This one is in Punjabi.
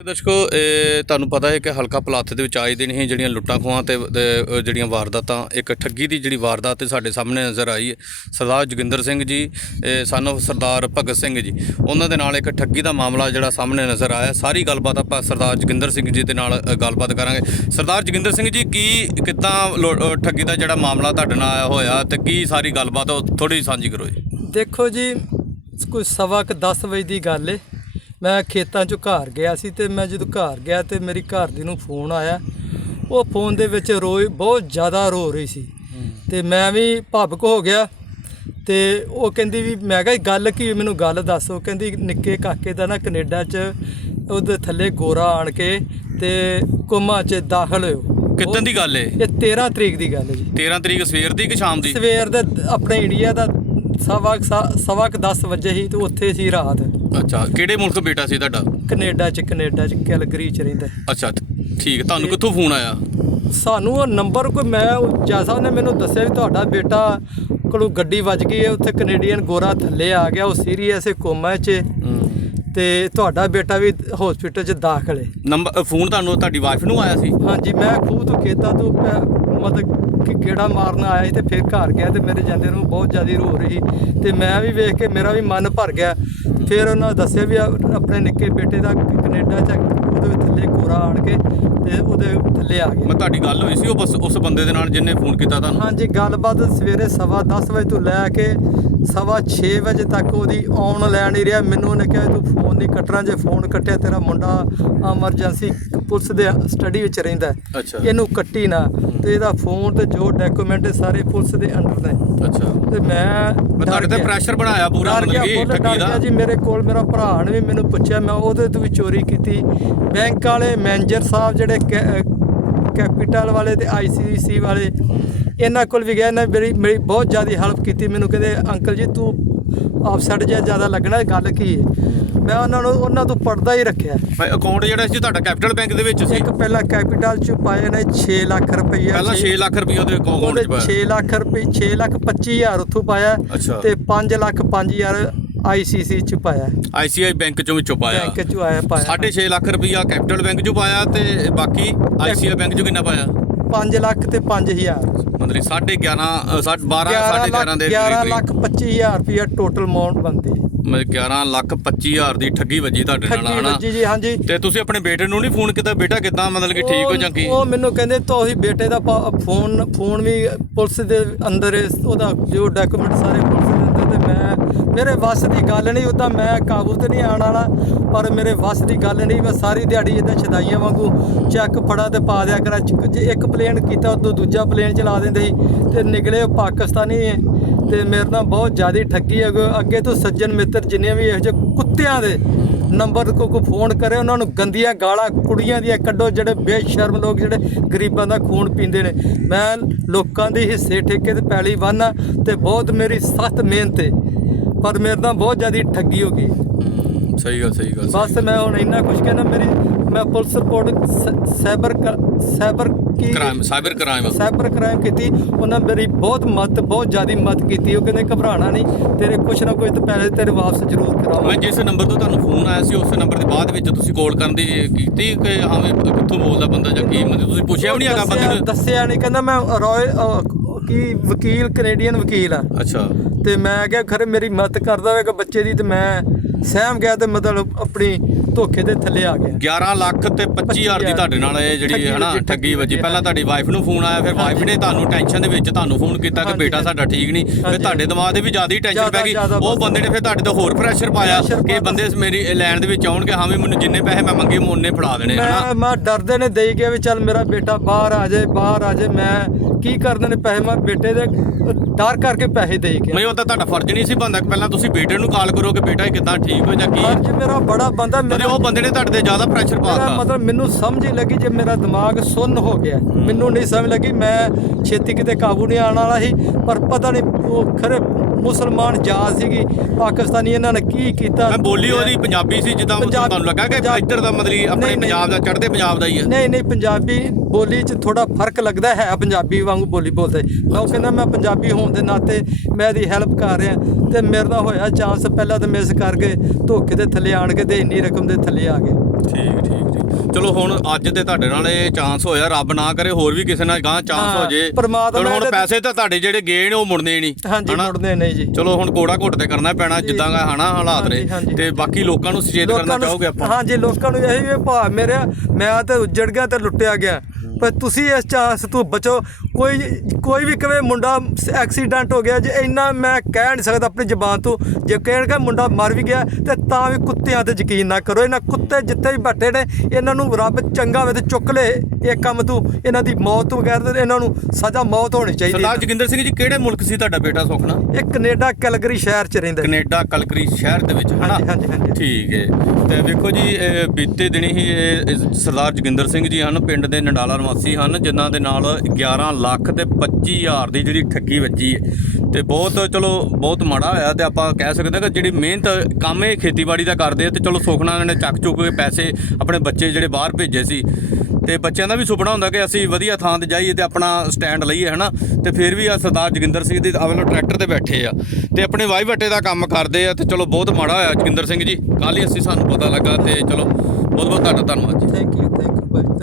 ਦਰਸ਼ਕੋ, ਇਹ ਤੁਹਾਨੂੰ ਪਤਾ ਹੈ ਕਿ ਹਲਕਾ ਪਲਾਥੇ ਦੇ ਵਿੱਚ ਆਏ ਦਿਨ ਹੀ ਜਿਹੜੀਆਂ ਲੁੱਟਾਂ ਖੋਹਾਂ ਤੇ ਜਿਹੜੀਆਂ ਵਾਰਦਾਤਾਂ, ਇੱਕ ਠੱਗੀ ਦੀ ਜਿਹੜੀ ਵਾਰਦਾਤ ਸਾਡੇ ਸਾਹਮਣੇ ਨਜ਼ਰ ਆਈ ਹੈ। ਸਰਦਾਰ ਜੋਗਿੰਦਰ ਸਿੰਘ ਜੀ ਸਨ ਸਾਨੂੰ ਸਰਦਾਰ ਭਗਤ ਸਿੰਘ ਜੀ, ਉਹਨਾਂ ਦੇ ਨਾਲ ਇੱਕ ਠੱਗੀ ਦਾ ਮਾਮਲਾ ਜਿਹੜਾ ਸਾਹਮਣੇ ਨਜ਼ਰ ਆਇਆ। ਸਾਰੀ ਗੱਲਬਾਤ ਆਪਾਂ ਸਰਦਾਰ ਜੋਗਿੰਦਰ ਸਿੰਘ ਜੀ ਦੇ ਨਾਲ ਗੱਲਬਾਤ ਕਰਾਂਗੇ। ਸਰਦਾਰ ਜੋਗਿੰਦਰ ਸਿੰਘ ਜੀ, ਕੀ, ਕਿੱਦਾਂ ਠੱਗੀ ਦਾ ਜਿਹੜਾ ਮਾਮਲਾ ਤੁਹਾਡੇ ਨਾਲ ਆਇਆ ਹੋਇਆ ਤੇ ਕੀ ਸਾਰੀ ਗੱਲਬਾਤ ਉਹ ਥੋੜੀ ਸਾਂਝੀ ਕਰੋ ਜੀ। ਦੇਖੋ ਜੀ ਕੋਈ ਸਵਾ ਕੁ 10 ਵਜੇ ਦੀ ਗੱਲ ਏ। ਮੈਂ ਖੇਤਾਂ 'ਚੋਂ ਘਰ ਗਿਆ ਸੀ ਤੇ ਮੈਂ ਜਦੋਂ ਘਰ ਗਿਆ ਤੇ ਮੇਰੀ ਘਰ ਦੀ ਨੂੰ ਫੋਨ ਆਇਆ। ਉਹ ਫੋਨ ਦੇ ਵਿੱਚ ਰੋਈ ਬਹੁਤ ਜ਼ਿਆਦਾ ਰੋ ਰਹੀ ਸੀ। ਤੇ ਮੈਂ ਵੀ ਭਾਵੁਕ ਹੋ ਗਿਆ ਤੇ ਉਹ ਕਹਿੰਦੀ ਵੀ ਮੈਂ ਕਿਹਾ ਗੱਲ ਕੀ ਮੈਨੂੰ ਗੱਲ ਦੱਸ ਉਹ ਕਹਿੰਦੀ ਨਿੱਕੇ ਕਾਕੇ ਦਾ ਨਾ ਕੈਨੇਡਾ 'ਚ ਉਹਦੇ ਥੱਲੇ ਗੋਰਾ ਆਣ ਕੇ ਤੇ ਕੋਮਾ 'ਚ ਦਾਖਲ ਹੋਇਓ ਕਿੱਦਣ ਦੀ ਗੱਲ ਏ? ਇਹ 13 ਤਰੀਕ ਦੀ ਗੱਲ ਹੈ ਜੀ। 13 ਤਰੀਕ ਸਵੇਰ ਦੀ ਕਿ ਸ਼ਾਮ ਦੀ? ਸਵੇਰ ਦੇ ਆਪਣੇ ਇੰਡੀਆ ਦਾ ਸਵਾ ਸਵਾ ਕੁ 10 ਵਜੇ ਸੀ ਤੇ ਉੱਥੇ ਸੀ ਰਾਤ। ਅੱਛਾ ਕਿਹੜੇ ਮੁਲਕ ਬੇਟਾ ਸੀ ਤੁਹਾਡਾ? ਕੈਨੇਡਾ ਚ ਕੈਨੇਡਾ ਚ ਕੈਲਗਰੀ ਚ ਰਹਿੰਦਾ। ਅੱਛਾ ਠੀਕ ਤੁਹਾਨੂੰ ਕਿੱਥੋਂ ਫੋਨ ਆਇਆ? ਸਾਨੂੰ ਉਹ ਨੰਬਰ ਕੋਈ ਮੈਂ ਜੈਸਾ ਉਹਨੇ ਮੈਨੂੰ ਦੱਸਿਆ ਵੀ ਤੁਹਾਡਾ ਬੇਟਾ ਕੋਲੋਂ ਗੱਡੀ ਵੱਜ ਗਈ ਹੈ ਉੱਥੇ ਕੈਨੇਡੀਅਨ ਗੋਰਾ ਥੱਲੇ ਆ ਗਿਆ ਉਹ ਸੀਰੀਅਸ ਹੈ ਕੋਮਾ 'ਚ ਤੇ ਤੁਹਾਡਾ ਬੇਟਾ ਵੀ ਹਸਪੀਟਲ 'ਚ ਦਾਖਲ ਹੈ। ਨੰਬਰ ਫੋਨ ਤੁਹਾਨੂੰ ਤੁਹਾਡੀ ਵਾਈਫ ਨੂੰ ਆਇਆ ਸੀ? ਹਾਂਜੀ ਮੈਂ ਖੂਹ ਤੋਂ ਖੇਤਾਂ ਤੋਂ ਮਤਲਬ ਕਿ ਗੇੜਾ ਮਾਰਨ ਆਇਆ ਸੀ ਤੇ ਫਿਰ ਘਰ ਗਿਆ ਤੇ ਮੇਰੇ ਜਾਂਦੇ ਨੂੰ ਬਹੁਤ ਜ਼ਿਆਦਾ ਰੋ ਰਹੀ ਤੇ ਮੈਂ ਵੀ ਵੇਖ ਕੇ ਮੇਰਾ ਵੀ ਮਨ ਭਰ ਗਿਆ। ਫਿਰ ਉਹਨਾਂ ਦੱਸਿਆ ਵੀ ਆਪਣੇ ਨਿੱਕੇ ਬੇਟੇ ਦਾ ਕੈਨੇਡਾ ਚ ਉਹਦੇ ਥੱਲੇ ਕੋਰਾ ਆਣ ਕੇ ਤੇ ਉਹਦੇ ਥੱਲੇ ਆ ਗਿਆ। ਮੈਂ ਤੁਹਾਡੀ ਗੱਲ ਹੋਈ ਸੀ ਉਹ ਬਸ ਉਸ ਬੰਦੇ ਦੇ ਨਾਲ ਜਿੰਨੇ ਫੋਨ ਕੀਤਾ ਤੁਹਾਨੂੰ? ਹਾਂਜੀ ਗੱਲਬਾਤ ਸਵੇਰੇ ਸਵਾ 10 ਵਜੇ ਤੋਂ ਲੈ ਕੇ ਸਵਾ 6 ਵਜੇ ਤੱਕ ਉਹਦੀ ਆਉਣ ਲੈਣ ਹੀ ਰਿਹਾ। ਮੈਨੂੰ ਉਹਨੇ ਕਿਹਾ ਤੂੰ ਫੋਨ ਨਹੀਂ ਕੱਟਣਾ ਜੇ ਫੋਨ ਕੱਟਿਆ ਤੇਰਾ ਮੁੰਡਾ ਐਮਰਜੈਂਸੀ ਪੁਲਿਸ ਦੇ ਸਟੱਡੀ ਵਿੱਚ ਰਹਿੰਦਾ ਇਹਨੂੰ ਕੱਟੀ ਨਾ। ਤੇ ਇਹਦਾ ਫੋਨ ਤੇ ਜੋ ਡਾਕੂਮੈਂਟ ਸਾਰੇ ਪੁਲਿਸ ਦੇ ਅੰਡਰ ਨੇ ਅੱਛਾ। ਤੇ ਮੈਂ ਤੁਹਾਡੇ ਤੇ। ਪ੍ਰੈਸ਼ਰ ਬਣਾਇਆ ਪੂਰਾ ਮਤਲਬ ਕਿ ਠੱਗੀ ਦਾ। ਜੀ। ਮੇਰੇ ਕੋਲ ਮੇਰਾ ਭਰਾ ਨੇ ਵੀ ਮੈਨੂੰ ਪੁੱਛਿਆ ਮੈਂ ਉਹਦੇ ਤੋਂ ਵੀ ਚੋਰੀ ਕੀਤੀ। ਬੈਂਕ ਵਾਲੇ ਮੈਨੇਜਰ ਸਾਹਿਬ ਜਿਹੜੇ ਕੈਪੀਟਲ ਵਾਲੇ ਤੇ ਆਈਸੀਸੀ ਵਾਲੇ ਇਹਨਾਂ ਕੋਲ ਵੀ ਗਿਆ ਇਹਨਾਂ ਮੇਰੀ ਮੇਰੀ ਬਹੁਤ ਜ਼ਿਆਦਾ ਹੈਲਪ ਕੀਤੀ। ਮੈਨੂੰ ਕਹਿੰਦੇ ਅੰਕਲ ਜੀ ਤੂੰ ਆਫਸੈਟ ਜਿਹਾ ਜ਼ਿਆਦਾ ਲੱਗਣਾ ਗੱਲ ਕੀ ਹੈ? ਮੈਂ ਉਹਨਾਂ ਨੂੰ ਉਹਨਾਂ ਤੋਂ ਪੜਦਾ ਹੀ ਰੱਖਿਆ। ਭਾਈ ਅਕਾਊਂਟ ਜਿਹੜਾ ਸੀ ਤੁਹਾਡਾ ਕੈਪੀਟਲ ਬੈਂਕ ਦੇ ਵਿੱਚ ਸੀ? ਇੱਕ ਪਹਿਲਾਂ ਕੈਪੀਟਲ ਚ ਪਾਏ ਨੇ 6 ਲੱਖ ਰੁਪਈਆ ਪਹਿਲਾਂ 6 ਲੱਖ ਰੁਪਏ ਉਹਦੇ ਅਕਾਊਂਟ ਉਹਦੇ 'ਚ ਪਾਇਆ। 6 ਲੱਖ ਰੁਪਏ 6 ਲੱਖ 25 ਹਜ਼ਾਰ ਉੱਥੋਂ ਪਾਇਆ। ਤੇ 5 ਲੱਖ 5 ਹਜ਼ਾਰ ਆਈਸੀਸੀ ਚ ਪਾਇਆ। ਆਈਸੀਆਈ ਬੈਂਕ ਚੋਂ ਵਿੱਚੋਂ ਪਾਇਆ। ਬੈਂਕ ਚ ਆਇਆ ਪਾਇਆ। 6.5 ਲੱਖ ਰੁਪਇਆ ਕੈਪੀਟਲ ਬੈਂਕ ਚੋਂ ਪਾਇਆ ਤੇ ਬਾਕੀ ਆਈਸੀਆਈ ਬੈਂਕ ਚੋਂ ਕਿੰਨਾ ਪਾਇਆ? 5 ਲੱਖ ਤੇ 5000 ਮਤਲਬ 11.5 12 11 11.5 ਲੱਖ ਦੇ 11 ਲੱਖ 25000 ਰੁਪਇਆ ਟੋਟਲ ਅਮਾਉਂਟ ਬਣਦੀ ਮਤਲਬ 11 ਲੱਖ 25 ਹਜ਼ਾਰ ਦੀ ਠੱਗੀ ਵੱਜੀ ਤੁਹਾਡੇ ਨਾਲ ਹਨਾ? ਵੱਜੀ ਜੀ ਹਾਂਜੀ। ਤੇ ਤੁਸੀਂ ਆਪਣੇ ਬੇਟੇ ਨੂੰ ਨਹੀਂ ਫੋਨ ਕੀਤਾ? ਬੇਟਾ ਕਿਦਾਂ? ਮਤਲਬ ਕਿ ਠੀਕ ਹੋ ਜਾਂ ਕੀ? ਉਹ ਮੈਨੂੰ ਕਹਿੰਦੇ ਤੁਸੀਂ ਬੇਟੇ ਦਾ ਫੋਨ ਫੋਨ ਵੀ ਪੁਲਿਸ ਦੇ ਅੰਦਰ ਉਹਦਾ ਜੋ ਡਾਕੂਮੈਂਟ ਸਾਰੇ ਤੇ ਮੈਂ, ਮੇਰੇ ਵੱਸ ਦੀ ਗੱਲ ਨਹੀਂ ਉਦਾਂ ਮੈਂ ਕਾਬੂ ਤੇ ਨਹੀਂ ਆਣ ਵਾਲਾ, ਪਰ ਮੇਰੇ ਵੱਸ ਦੀ ਗੱਲ ਨਹੀਂ, ਮੈਂ ਸਾਰੀ ਦਿਹਾੜੀ ਇਦਾਂ ਛਦਾਈਆਂ ਵਾਂਗੂ ਚੈੱਕ ਫੜਾ ਤੇ ਪਾ ਦਿਆ ਕਰਾਂ। ਜੇ ਇੱਕ ਪਲੇਨ ਕੀਤਾ, ਉਦੋਂ ਦੂਜਾ ਪਲੇਨ ਚਲਾ ਦਿੰਦੇ ਸੀ, ਤੇ ਨਿਕਲੇ ਉਹ ਪਾਕਿਸਤਾਨੀ ਤੇ ਮੇਰੇ ਨਾਲ ਬਹੁਤ ਜ਼ਿਆਦਾ ਠੱਗੀ ਹੈ ਅੱਗੇ ਤੋਂ ਸੱਜਣ ਮਿੱਤਰ ਜਿੰਨੇ ਵੀ ਇਹੋ ਜਿਹੇ ਕੁੱਤਿਆਂ ਦੇ ਨੰਬਰ ਕੋ ਕੋ ਫੋਨ ਕਰੇ ਉਹਨਾਂ ਨੂੰ ਗੰਦੀਆਂ ਗਾਲਾਂ ਕੁੜੀਆਂ ਦੀਆਂ ਕੱਢੋ ਜਿਹੜੇ ਬੇਸ਼ਰਮ ਲੋਕ ਜਿਹੜੇ ਗਰੀਬਾਂ ਦਾ ਖੂਨ ਪੀਂਦੇ ਨੇ। ਮੈਂ ਲੋਕਾਂ ਦੇ ਹਿੱਸੇ ਠੇਕੇ ਤੇ ਪੈਲੀ ਵਾਹਨਾ ਤੇ ਬਹੁਤ ਮੇਰੀ ਸਖਤ ਮਿਹਨਤ ਹੈ ਪਰ ਮੇਰੇ ਨਾਲ ਬਹੁਤ ਜ਼ਿਆਦਾ ਠੱਗੀ ਹੋ ਗਈ। ਸਹੀ ਗੱਲ ਸਹੀ ਗੱਲ ਬਸ ਮੈਂ ਹੁਣ ਇੰਨਾ ਕੁਝ ਕਹਿਣਾ ਮੇਰੀ ਮੈਂ ਪੁਲਿਸ ਰਿਪੋਰਟ ਸਾਈਬਰ ਸਾਈਬਰ ਕੀ crime cyber crime. Cyber crime ਕੀਤੀ ਉਹਨਾਂ ਮੇਰੀ ਬਹੁਤ ਮਦਦ ਬਹੁਤ ਜ਼ਿਆਦਾ ਮਦਦ ਕੀਤੀ ਉਹ ਕਹਿੰਦੇ ਘਬਰਾਣਾ ਨਹੀਂ ਤੇਰੇ ਕੁਛ ਨਾ ਕੁਛ ਤਾਂ ਪੈਸੇ ਤੇਰੇ ਵਾਪਸ ਜ਼ਰੂਰ ਮੈਂ ਕਰਾਵਾਂਗੇ ਜਿਸ ਨੰਬਰ ਤੋਂ ਤੁਹਾਨੂੰ ਫੋਨ ਆਇਆ ਸੀ ਉਸ ਨੰਬਰ ਦੇ ਬਾਅਦ ਵਿੱਚ ਤੁਸੀਂ ਕਾਲ ਕਰਨ ਦੀ ਕੀਤੀ ਕਿ ਹਾਂ ਕਿੱਥੋਂ ਬੋਲਦਾ ਬੰਦਾ ਜਾਂ ਕੀ ਮਤਲਬ ਤੁਸੀਂ ਪੁੱਛਿਆ ਵੀ ਨਹੀਂ ਹੈਗਾ ਬੰਦੇ ਦੱਸਿਆ- ਨੂੰ? ਦੱਸਿਆ ਨਹੀਂ ਕਹਿੰਦਾ ਮੈਂ ਰਾਇਲ ਕੀ ਵਕੀਲ ਕੈਨੇਡੀਅਨ ਵਕੀਲ ਆ। ਅੱਛਾ। ਤੇ ਮੈਂ ਕਿਹਾ ਖਰੇ ਮੇਰੀ ਮਦਦ ਕਰਦਾ ਹੋਵੇਗਾ ਬੱਚੇ ਦੀ ਤੇ ਮੈਂ ਸਹਿਮ ਗਿਆ ਤੇ ਮਤਲਬ ਆਪਣੀ ਧੋਖੇ ਦੇ ਥੱਲੇ ਆ ਗਿਆ। 11 ਲੱਖ ਤੇ 25 ਹਜ਼ਾਰ ਦੀ ਤੁਹਾਡੇ ਨਾਲ ਇਹ ਜਿਹੜੀ ਠੱਗੀ ਹੈ ਨਾ ਵੱਜੀ, ਠੱਗੀ ਵੱਜੀ। ਪਹਿਲਾਂ ਤੁਹਾਡੀ ਵਾਈਫ ਨੂੰ ਫੋਨ ਆਇਆ ਫਿਰ ਵਾਈਫ ਨੇ ਤੁਹਾਨੂੰ ਟੈਨਸ਼ਨ ਦੇ ਵਿੱਚ ਤੁਹਾਨੂੰ ਫੋਨ ਕੀਤਾ ਕਿ ਬੇਟਾ ਸਾਡਾ ਠੀਕ ਨਹੀਂ ਫਿਰ। ਤੁਹਾਡੇ ਦਿਮਾਗ ਤੇ ਵੀ ਜ਼ਿਆਦਾ ਹੀ ਟੈਨਸ਼ਨ ਪੈ ਗਈ। ਉਹ। ਬੰਦੇ ਨੇ ਫਿਰ ਤੁਹਾਡੇ ਤੇ ਹੋਰ ਪ੍ਰੈਸ਼ਰ ਪਾਇਆ ਕਿ ਬੰਦੇ ਮੇਰੀ ਲੈਣ ਦੇ ਵਿੱਚ ਆਉਣਗੇ ਹਾਂ ਵੀ ਮੈਨੂੰ ਜਿੰਨੇ ਪੈਸੇ ਮੈਂ ਮੰਗੇ ਮੈਂ ਉਹਨੇ ਫੜਾ ਦੇਣੇ ਹਨਾ। ਮੈਂ ਡਰਦੇ ਨੇ ਦੇਈ ਗਿਆ ਵੀ ਚੱਲ ਮੇਰਾ ਬੇਟਾ ਬਾਹਰ ਆ ਜਾਏ ਬਾਹਰ ਆ ਜਾਏ ਮੈਂ ਕੀ ਕਰਦੇ ਨੇ ਪੈਸੇ? ਮੈਂ ਬੇਟੇ ਦੇ ਡਰ ਕਰਕੇ ਪੈਸੇ ਦੇਈ ਗਿਆ। ਮੈਂ ਉਹ ਤਾਂ ਤੁਹਾਡਾ ਫਰਜ਼ ਨਹੀਂ ਸੀ ਬੰਦਾ ਪਹਿਲਾਂ ਤੁਸੀਂ ਬੇਟੇ ਨੂੰ ਕਾਲ ਕਰੋ ਕਿ ਬੇਟਾ ਇਹ ਕਿਦਾਂ ਠੀਕ ਹੋ ਜਾਂ ਕੀ? ਅੱਜ ਮੇਰਾ ਬੜਾ ਬੰਦਾ ਤੇ ਮੇਰਾ ਉਹ ਬੰਦੇ ਨੇ ਤੁਹਾਡੇ ਤੇ ਜ਼ਿਆਦਾ ਪ੍ਰੈਸ਼ਰ ਮੇਰਾ ਪਾਤਾ ਮਤਲਬ ਮੈਨੂੰ ਸਮਝ ਹੀ ਲੱਗੀ ਜੇ ਮੇਰਾ ਦਿਮਾਗ ਸੁੰਨ ਹੋ ਗਿਆ। ਮੈਨੂੰ ਨਹੀਂ ਸਮਝ ਲੱਗੀ ਮੈਂ ਛੇਤੀ ਕਿਤੇ ਕਾਬੂ ਨਹੀਂ ਆਉਣ ਵਾਲਾ ਸੀ ਪਰ ਪਤਾ ਨਹੀਂ ਉਹ ਖਰੇ ਮੁਸਲਮਾਨ ਜਾਤ ਸੀਗੀ ਪਾਕਿਸਤਾਨੀ ਇਹਨਾਂ ਨੇ ਕੀ ਕੀਤਾ? ਮੈਂ ਬੋਲੀ ਉਹਦੀ ਪੰਜਾਬੀ ਸੀ ਜਿੱਦਾਂ ਤੁਹਾਨੂੰ ਲੱਗਾ ਕਿ ਇੱਧਰ ਦਾ ਮਤਲਬ ਆਪਣੇ। ਪੰਜਾਬ ਦਾ ਚੜ੍ਹਦੇ ਪੰਜਾਬ ਦਾ ਹੀ ਹੈ। ਨਹੀਂ ਨਹੀਂ ਪੰਜਾਬੀ ਬੋਲੀ 'ਚ ਥੋੜਾ ਫ਼ਰਕ ਲੱਗਦਾ ਹੈ ਪੰਜਾਬੀ ਵਾਂਗੂ ਬੋਲੀ ਬੋਲਦੇ। ਮੈਂ ਉਹ ਕਹਿੰਦਾ ਮੈਂ ਪੰਜਾਬੀ ਹੋਣ ਦੇ ਨਾਤੇ ਮੈਂ ਇਹਦੀ ਹੈਲਪ ਕਰ ਰਿਹਾ ਤੇ ਮੇਰੇ ਨਾਲ ਹੋਇਆ ਚਾਂਸ ਪਹਿਲਾਂ ਤਾਂ ਮਿਸ ਕਰਕੇ ਧੋਖੇ ਦੇ ਥੱਲੇ ਆਣ ਕੇ ਤੇ ਇੰਨੀ ਰਕਮ ਦੇ ਥੱਲੇ ਆ ਗਏ। ਠੀਕ ਠੀਕ ਚਲੋ ਹੁਣ ਅੱਜ ਤੇ ਤੁਹਾਡੇ ਨਾਲ ਇਹ ਚਾਂਸ ਹੋਇਆ ਰੱਬ ਨਾ ਕਰੇ ਹੋਰ ਵੀ ਕਿਸੇ ਨਾਲ ਗਾਂ ਚਾਂਸ ਹਾਂ, ਜੇ। ਪਰਮਾਤਮਾ ਚਲੋ ਹੁਣ ਪੈਸੇ ਤਾਂ ਤੁਹਾਡੇ ਜਿਹੜੇ ਗਏ ਨੇ ਉਹ ਮੁੜਨੇ ਨਹੀਂ। ਹਾਂਜੀ? ਮੁੜਦੇ ਨਹੀਂ ਜੀ। ਚਲੋ ਹੁਣ ਕੋੜਾ ਘੁੱਟ ਤੇ ਕਰਨਾ ਪੈਣਾ ਜਿੱਦਾਂ ਦਾ ਹਨਾ ਹਾਲਾਤ ਨੇ। ਤੇ ਬਾਕੀ ਲੋਕਾਂ ਨੂੰ ਸੁਚੇਤ ਕਰਨਾ ਚਾਹੋਗੇ ਆਪਾਂ? ਹਾਂਜੀ ਲੋਕਾਂ ਨੂੰ ਇਹੀ ਵੀ ਭਾ ਮੇਰੇ ਮੈਂ ਤੇ ਉੱਜੜ ਗਿਆ ਤੇ ਲੁੱਟਿਆ ਗਿਆ। ਪਰ ਤੁਸੀਂ ਇਸ ਚਾਂਸ ਤੋਂ ਬਚੋ। ਕੋਈ ਕੋਈ ਵੀ ਕਵੇ ਮੁੰਡਾ ਐਕਸੀਡੈਂਟ ਹੋ ਗਿਆ ਜੇ ਇੰਨਾ ਮੈਂ ਕਹਿ ਨਹੀਂ ਸਕਦਾ ਆਪਣੀ ਜ਼ਬਾਨ ਤੋਂ ਜੇ ਕਹਿਣ ਕਿ ਮੁੰਡਾ ਮਰ ਵੀ ਗਿਆ ਤੇ ਤਾਂ ਵੀ ਕੁੱਤਿਆਂ ਤੇ ਯਕੀਨ ਨਾ ਕਰੋ। ਇਹਨਾਂ ਕੁੱਤੇ ਜਿੱਥੇ ਵੀ ਬੈਠੇ ਨੇ ਇਹਨਾਂ ਨੂੰ ਰੱਬ ਚੰਗਾ ਵੇ ਤੇ ਚੁੱਕ ਲੇ ਇਹ ਕੰਮ ਤੋਂ ਇਹਨਾਂ ਦੀ ਮੌਤ ਤੋਂ ਬਗੈਰ ਤੇ ਇਹਨਾਂ ਨੂੰ ਸਜ਼ਾ ਮੌਤ ਹੋਣੀ ਚਾਹੀਦੀ ਸਰਦਾਰ ਜੋਗਿੰਦਰ ਸਿੰਘ ਜੀ ਕਿਹੜੇ ਮੁਲਕ ਸੀ ਤੁਹਾਡਾ ਬੇਟਾ ਸੁਖਣਾ ਇਹ ਕੈਨੇਡਾ ਕੈਲਗਰੀ ਸ਼ਹਿਰ 'ਚ ਰਹਿੰਦਾ। ਕੈਨੇਡਾ ਕਲਕਰੀ ਸ਼ਹਿਰ ਦੇ ਵਿੱਚ ਹਨਾ। ਠੀਕ ਹੈ ਤੇ ਵੇਖੋ ਜੀ ਬੀਤੇ ਦਿਨੀ ਹੀ ਇਹ ਇਹ ਸਰਦਾਰ ਜੋਗਿੰਦਰ ਸਿੰਘ ਜੀ ਹਨ ਪਿੰਡ ਦੇ ਨਡਾਲਾ ਨਿਵਾਸੀ ਹਨ ਜਿਨ੍ਹਾਂ ਦੇ ਨਾਲ 11 ਲੱਖ ਤੇ 25 ਹਜ਼ਾਰ ਦੀ ਜਿਹੜੀ ਠੱਗੀ ਵੱਜੀ ਹੈ। ਤੇ ਬਹੁਤ ਚਲੋ, ਬਹੁਤ ਮਾੜਾ ਹੋਇਆ ਤੇ ਆਪਾਂ ਕਹਿ ਸਕਦੇ ਹਾਂ ਕਿ ਜਿਹੜੀ ਮਿਹਨਤ ਕੰਮ ਇਹ ਖੇਤੀਬਾੜੀ ਦਾ ਕਰਦੇ ਆ ਤੇ ਚਲੋ ਸੁਖਨਾ ਨੇ ਚੱਕ ਚੁੱਕ ਕੇ ਪੈਸੇ ਆਪਣੇ ਬੱਚੇ ਜਿਹੜੇ ਬਾਹਰ ਭੇਜੇ ਸੀ। ਤੇ ਬੱਚਿਆਂ ਦਾ ਵੀ ਸੁਪਨਾ ਹੁੰਦਾ ਕਿ ਅਸੀਂ ਵਧੀਆ ਥਾਂ ਤੇ ਜਾਈਏ ਤੇ ਆਪਣਾ ਸਟੈਂਡ ਲਈਏ, ਹਨਾ? ਤੇ ਫਿਰ ਵੀ ਆ ਸਰਦਾਰ ਜੋਗਿੰਦਰ ਸਿੰਘ ਦੀ ਅਵਲ ਟਰੈਕਟਰ ਤੇ ਬੈਠੇ ਆ। ਤੇ ਆਪਣੇ ਵਾਈ ਵੱਟੇ ਦਾ ਕੰਮ ਕਰਦੇ ਆ ਤੇ ਚਲੋ ਬਹੁਤ ਮਾੜਾ ਹੋਇਆ। ਜੋਗਿੰਦਰ ਸਿੰਘ ਜੀ, ਕੱਲ੍ਹ ਹੀ ਅਸੀਂ ਸਾਨੂੰ ਪਤਾ ਲੱਗਾ ਤੇ ਚਲੋ ਬਹੁਤ ਬਹੁਤ ਤੁਹਾਡਾ ਧੰਨਵਾਦ ਜੀ। Thank you thank you